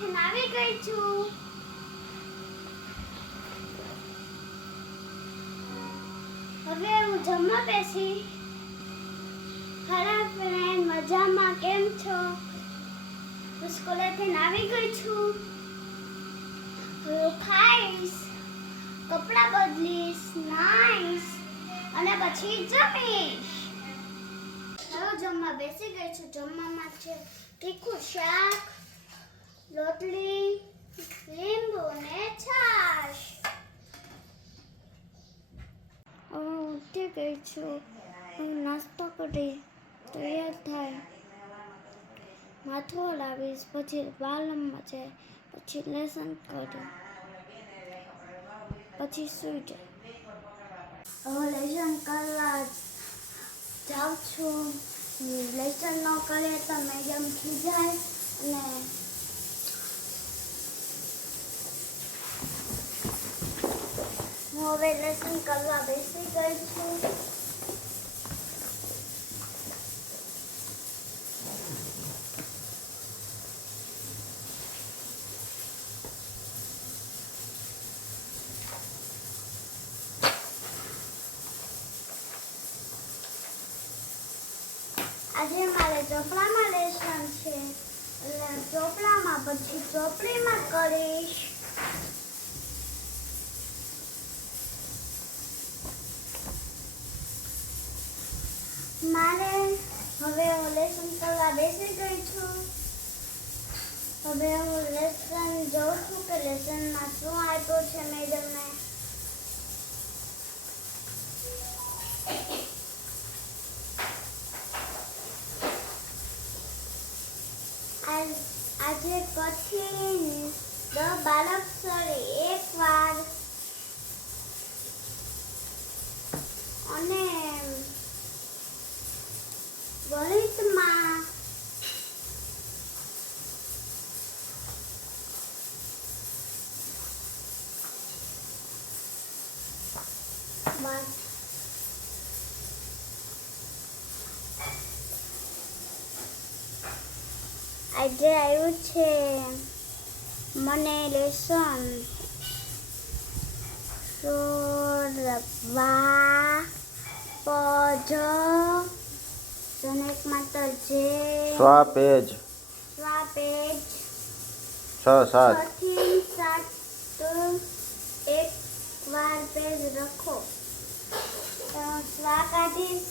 સ્કૂલેથી આવી ગઈ છું. હવે હું જમવા બેસી. ખરા ફ્રેન્ડ, મજામાં કેમ છો? હું સ્કૂલેથી આવી ગઈ છું. હું ખાઈશ, કપડાં બદલીશ, નાઈશ અને પછી જમીશ. હવે જમવા બેસી ગઈ છું. જમવામાં છે તીખું શાક, રોટલી, લીંબુ અને છાશ. હું ઉઠી ગઈ છું. હું નાસ્તો કરી તૈયાર થાય, માથું હલાવીશ, પછી બાલમમાં જાય, પછી લેસન કરું, પછી સૂઈ જાઉં. હવે લેસન કરવા જાઉં છું. લેસન ન કરે તો મેડમ ખીજાય અને હું હવે લેસન કરવા બેસી ગઈ છું. આજે મારે ચોપડામાં લેસન છે એટલે ચોપડામાં પછી ચોપડીમાં કરીશ. મારે હવે હું લેસન કરવા બેસી ગઈ છું. હવે હું લેસન જોઉં છું કે લેસનમાં શું આપ્યું છે મેડમને. આજે કઠિન 12 અક્ષરે એકવાર અને ગણિતમાં આજે આવ્યું છે મને લેસન સોળવા પજ જનેક માત્ર જે સ્વાપેજ 6-7 થી 7 એક વાર પેજ લખો. તો સ્વા કાઢીશ.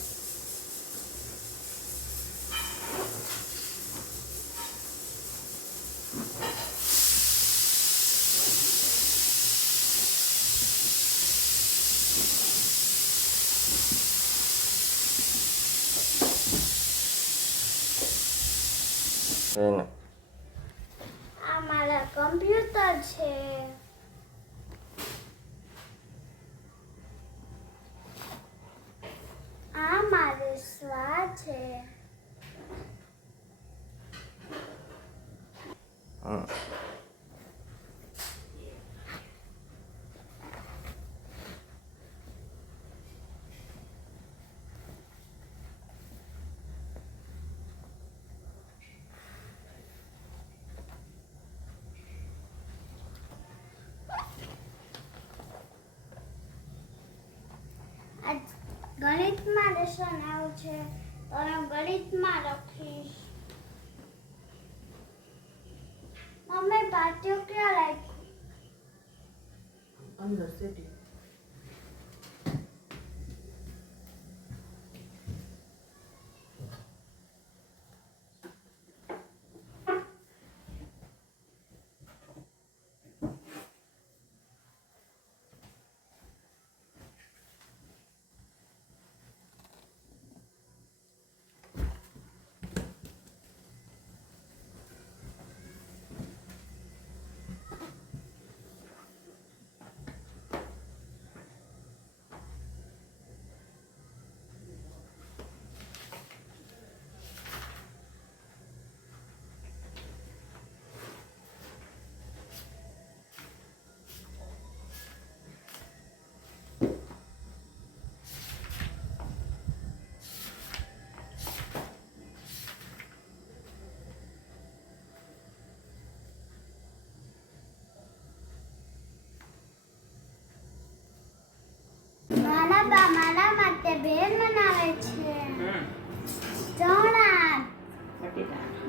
એને આ મારા કમ્પ્યુટર છે. આ મારે સ્વા છે. ગણિતમાં લેસન આવ્યું છે તો હું ગણિતમાં લખીશ. મમ્મી પાટિયું ક્યાં રાખ્યું? અંદર સેટી.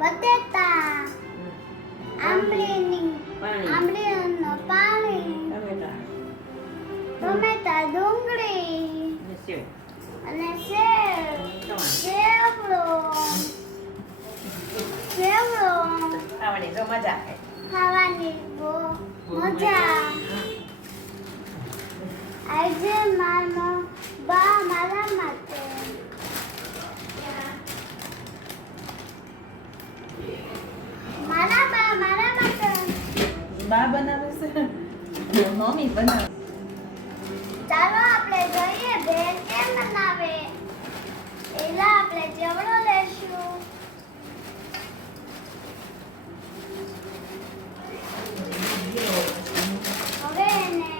બટેટા, આંબલીનું પાણી, ટમેટા, ડુંગળી અને સેવડો ખાવાની તો મજા આવે. ખાવાની બહુ મજા. આજે મારા બા મારા માટે બા બનાવે છે, મમ્મી બનાવે. ચાલો આપણે જોઈએ ભેળ કેમ બનાવે. એલા આપણે ચેવડો લેશું. હવે એને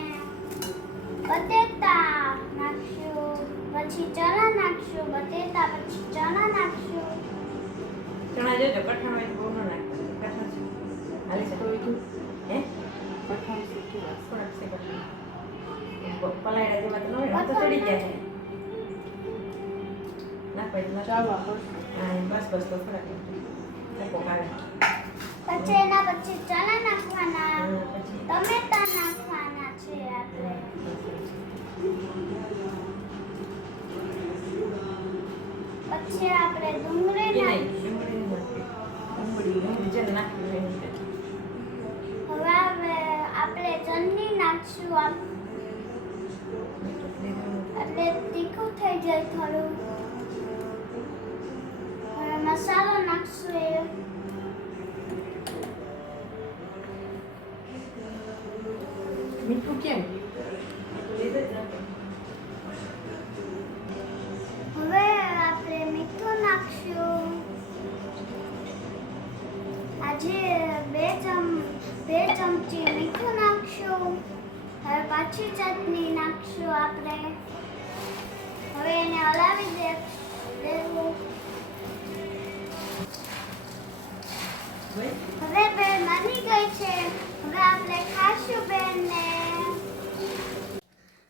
બટેટા નાખશું, પછી ચણા નાખશું, બટેટા પછી ચણા નાખશું. ચણા જોજો કઠણ હોય તો બહુ ન નાખવાનું. કઠણ છે હાલી છે હે કઠણ છે કેવા થોડાક છે કઠણ પલાયડા જેમાં તો ન હોય તો ચડી જાય છે ના પડે ચાલવા હા બસ બસ તો થોડાક તકો કાઢે. પછી એના પછી ચણા નાખવાના, પછી ટમેટા નાખવાના છે આપણે. પછી આપણે ડુંગળી નાખીશું. ડુંગળી નાખી. હવે આપણે ચટણી નાખશું એટલે તીખું થઈ જાય થોડું. હવે મસાલો નાખશું. મીઠું કેમ હવે આપણે મીઠું નાખશું. આજે બે ચમચી મીઠું નાખશું. હવે પાછી ચટણી નાખશું આપણે. હવે એને હલાવી દેવું. હવે ભેળ બની ગઈ છે. હવે આપણે ખાશું ભેળને.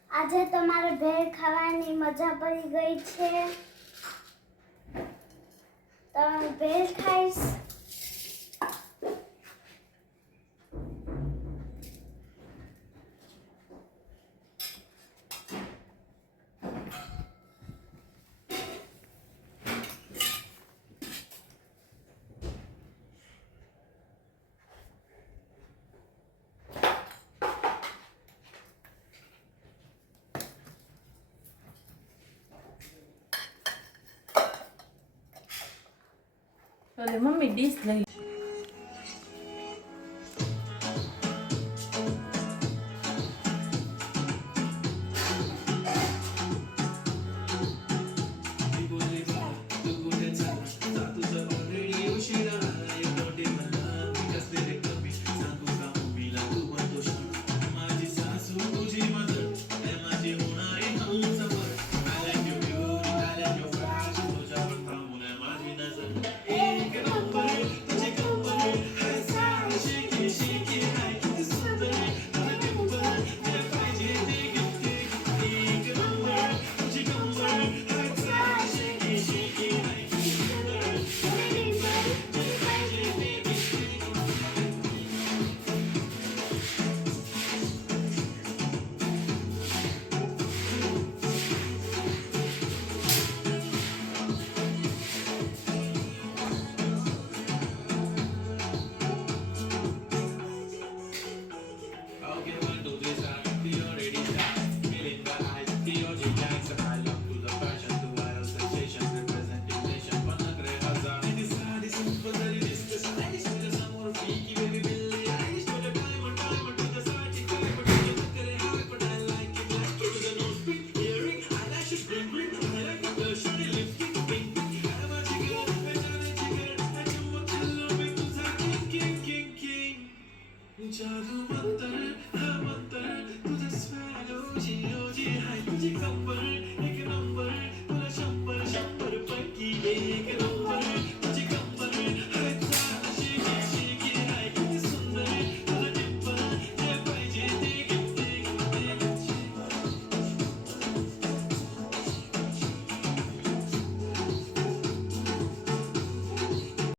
આજે તમારે ભેળ ખાવાની મજા પડી ગઈ છે. તો હું ભેળ ખાઈશ. અરે મમ્મી ડીશ લઈ